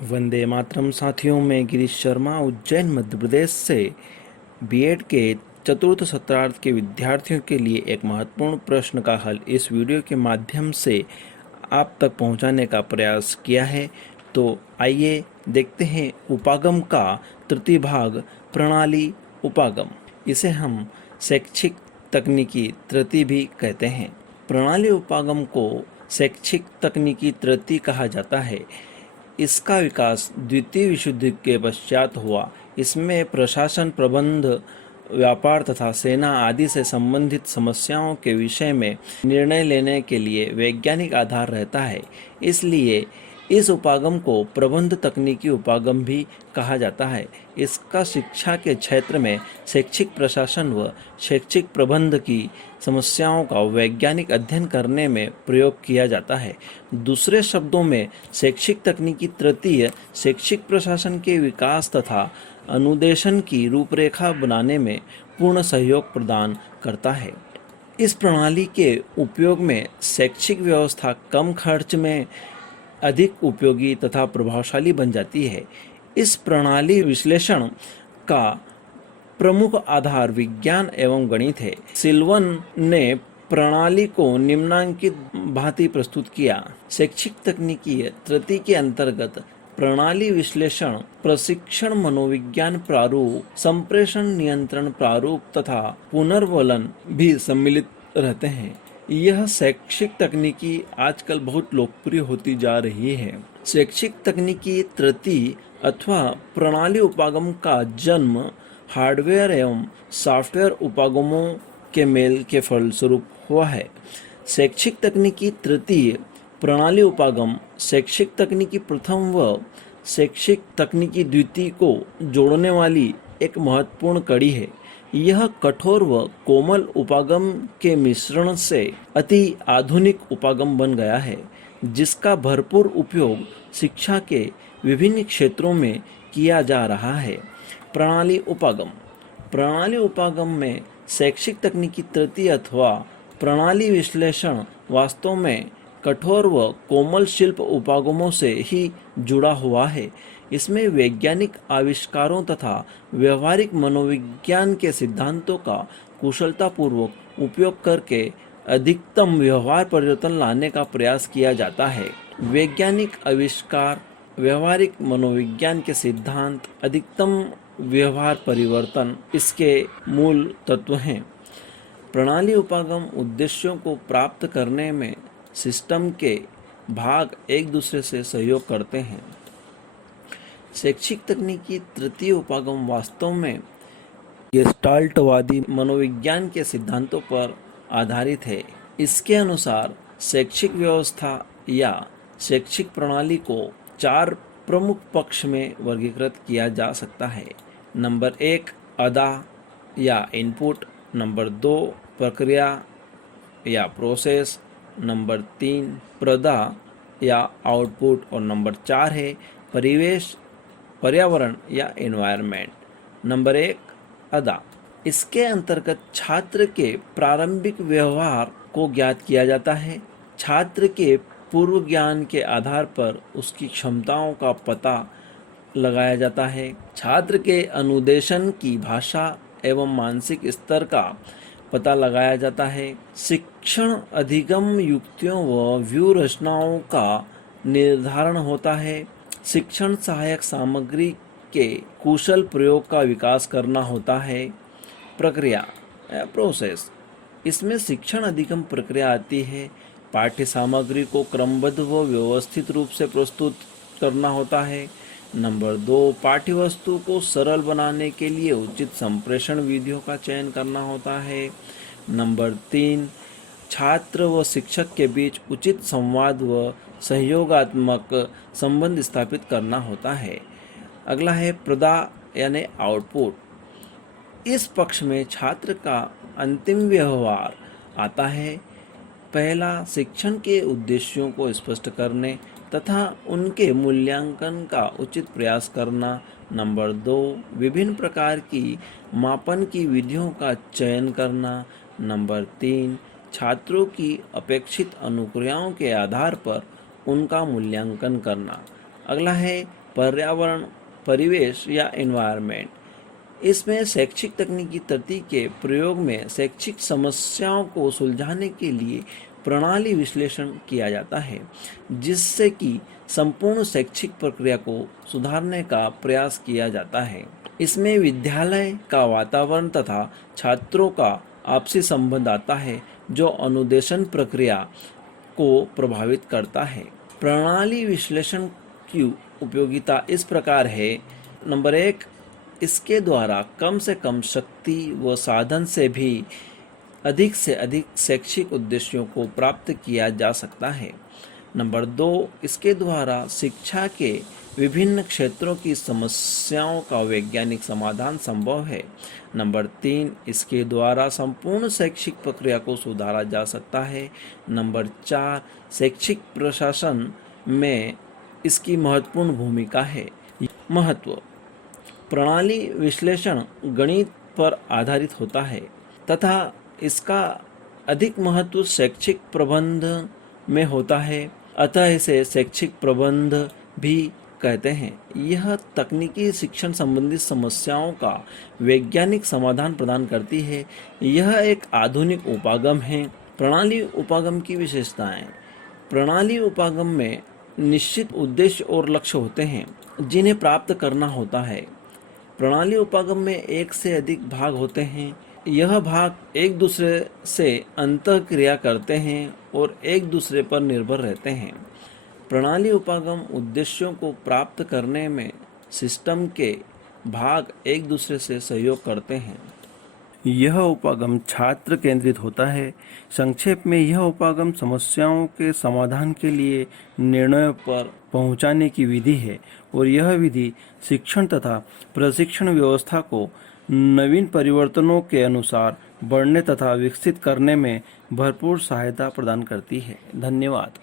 वंदे मातरम साथियों, मैं गिरीश शर्मा उज्जैन मध्य प्रदेश से बीएड के चतुर्थ सत्रार्थ के विद्यार्थियों के लिए एक महत्वपूर्ण प्रश्न का हल इस वीडियो के माध्यम से आप तक पहुंचाने का प्रयास किया है। तो आइए देखते हैं उपागम का तृतीय भाग, प्रणाली उपागम। इसे हम शैक्षिक तकनीकी तृतीय भी कहते हैं। प्रणाली उपागम को शैक्षिक तकनीकी तृतीय कहा जाता है। इसका विकास द्वितीय विश्व युद्ध के पश्चात हुआ। इसमें प्रशासन, प्रबंध, व्यापार तथा सेना आदि से संबंधित समस्याओं के विषय में निर्णय लेने के लिए वैज्ञानिक आधार रहता है। इसलिए इस उपागम को प्रबंध तकनीकी उपागम भी कहा जाता है। इसका शिक्षा के क्षेत्र में शैक्षिक प्रशासन व शैक्षिक प्रबंध की समस्याओं का वैज्ञानिक अध्ययन करने में प्रयोग किया जाता है। दूसरे शब्दों में, शैक्षिक तकनीकी तृतीय शैक्षिक प्रशासन के विकास तथा अनुदेशन की रूपरेखा बनाने में पूर्ण सहयोग प्रदान करता है। इस प्रणाली के उपयोग में शैक्षिक व्यवस्था कम खर्च में अधिक उपयोगी तथा प्रभावशाली बन जाती है। इस प्रणाली विश्लेषण का प्रमुख आधार विज्ञान एवं गणित है। सिल्वन ने प्रणाली को निम्नांकित भांति प्रस्तुत किया। शैक्षिक तकनीकी तृतीय के अंतर्गत प्रणाली विश्लेषण, प्रशिक्षण, मनोविज्ञान प्रारूप, संप्रेषण नियंत्रण प्रारूप तथा पुनर्वलन भी सम्मिलित रहते हैं। यह शैक्षिक तकनीकी आजकल बहुत लोकप्रिय होती जा रही है। शैक्षिक तकनीकी तृतीय अथवा प्रणाली उपागम का जन्म हार्डवेयर एवं सॉफ्टवेयर उपागमों के मेल के फलस्वरूप हुआ है। शैक्षिक तकनीकी तृतीय प्रणाली उपागम शैक्षिक तकनीकी प्रथम व शैक्षिक तकनीकी द्वितीय को जोड़ने वाली एक महत्वपूर्ण कड़ी है। यह कठोर व कोमल उपागम के मिश्रण से अति आधुनिक उपागम बन गया है, जिसका भरपूर उपयोग शिक्षा के विभिन्न क्षेत्रों में किया जा रहा है। प्रणाली उपागम। प्रणाली उपागम में शैक्षिक तकनीकी तृतीय अथवा प्रणाली विश्लेषण वास्तव में कठोर व कोमल शिल्प उपागमों से ही जुड़ा हुआ है। इसमें वैज्ञानिक आविष्कारों तथा व्यवहारिक मनोविज्ञान के सिद्धांतों का कुशलतापूर्वक उपयोग करके अधिकतम व्यवहार परिवर्तन लाने का प्रयास किया जाता है। वैज्ञानिक आविष्कार, व्यवहारिक मनोविज्ञान के सिद्धांत, अधिकतम व्यवहार परिवर्तन इसके मूल तत्व हैं। प्रणाली उपागम उद्देश्यों को प्राप्त करने में सिस्टम के भाग एक दूसरे से सहयोग करते हैं। शैक्षिक तकनीकी तृतीय उपागम वास्तव में गेस्टाल्टवादी मनोविज्ञान के सिद्धांतों पर आधारित है। इसके अनुसार शैक्षिक व्यवस्था या शैक्षिक प्रणाली को 4 प्रमुख पक्ष में वर्गीकृत किया जा सकता है। नंबर 1 अदा या इनपुट, नंबर 2 प्रक्रिया या प्रोसेस, नंबर 3 प्रदा या आउटपुट और नंबर 4 है परिवेश, पर्यावरण या एनवायरनमेंट। नंबर 1 अदा। इसके अंतर्गत छात्र के प्रारंभिक व्यवहार को ज्ञात किया जाता है। छात्र के पूर्व ज्ञान के आधार पर उसकी क्षमताओं का पता लगाया जाता है। छात्र के अनुदेशन की भाषा एवं मानसिक स्तर का पता लगाया जाता है। शिक्षण अधिगम युक्तियों व व्यूह रचनाओं का निर्धारण होता है। शिक्षण सहायक सामग्री के कुशल प्रयोग का विकास करना होता है। प्रक्रिया प्रोसेस। इसमें शिक्षण अधिगम प्रक्रिया आती है। पाठ्य सामग्री को क्रमबद्ध व व्यवस्थित रूप से प्रस्तुत करना होता है। नंबर 2 पाठ्य वस्तु को सरल बनाने के लिए उचित संप्रेषण विधियों का चयन करना होता है। नंबर 3 छात्र व शिक्षक के बीच उचित संवाद व सहयोगात्मक संबंध स्थापित करना होता है। अगला है प्रदा यानी आउटपुट। इस पक्ष में छात्र का अंतिम व्यवहार आता है। पहला, शिक्षण के उद्देश्यों को स्पष्ट करने तथा उनके मूल्यांकन का उचित प्रयास करना। नंबर 2 विभिन्न प्रकार की मापन की विधियों का चयन करना। नंबर 3 छात्रों की अपेक्षित अनुक्रियाओं के आधार पर उनका मूल्यांकन करना। अगला है पर्यावरण, परिवेश या एनवायरनमेंट। इसमें शैक्षिक तकनीकी तरतीब के प्रयोग में शैक्षिक समस्याओं को सुलझाने के लिए प्रणाली विश्लेषण किया जाता है, जिससे कि संपूर्ण शैक्षिक प्रक्रिया को सुधारने का प्रयास किया जाता है। इसमें विद्यालय का वातावरण तथा छात्रों का आपसी संबंध आता है, जो अनुदेशन प्रक्रिया को प्रभावित करता है। प्रणाली विश्लेषण की उपयोगिता इस प्रकार है। नंबर 1, इसके द्वारा कम से कम शक्ति व साधन से से अधिक शैक्षिक उद्देश्यों को प्राप्त किया जा सकता है। नंबर 2, इसके द्वारा शिक्षा के विभिन्न क्षेत्रों की समस्याओं का वैज्ञानिक समाधान संभव है। नंबर 3, इसके द्वारा संपूर्ण शैक्षिक प्रक्रिया को सुधारा जा सकता है। नंबर 4, शैक्षिक प्रशासन में इसकी महत्वपूर्ण भूमिका है। महत्व: प्रणाली विश्लेषण गणित पर आधारित होता है तथा इसका अधिक महत्व शैक्षिक प्रबंध में होता है, अतः इसे शैक्षिक प्रबंध भी कहते हैं। यह तकनीकी शिक्षण संबंधित समस्याओं का वैज्ञानिक समाधान प्रदान करती है। यह एक आधुनिक उपागम है। प्रणाली उपागम की विशेषताएं: प्रणाली उपागम में निश्चित उद्देश्य और लक्ष्य होते हैं जिन्हें प्राप्त करना होता है। प्रणाली उपागम में एक से अधिक भाग होते हैं। यह भाग एक दूसरे से अंतःक्रिया करते हैं और एक दूसरे पर निर्भर रहते हैं। प्रणाली उपागम उद्देश्यों को प्राप्त करने में सिस्टम के भाग एक दूसरे से सहयोग करते हैं। यह उपागम छात्र केंद्रित होता है। संक्षेप में, यह उपागम समस्याओं के समाधान के लिए निर्णयों पर पहुंचाने की विधि है और यह विधि शिक्षण तथा प्रशिक्षण व्यवस्था को नवीन परिवर्तनों के अनुसार बढ़ने तथा विकसित करने में भरपूर सहायता प्रदान करती है। धन्यवाद।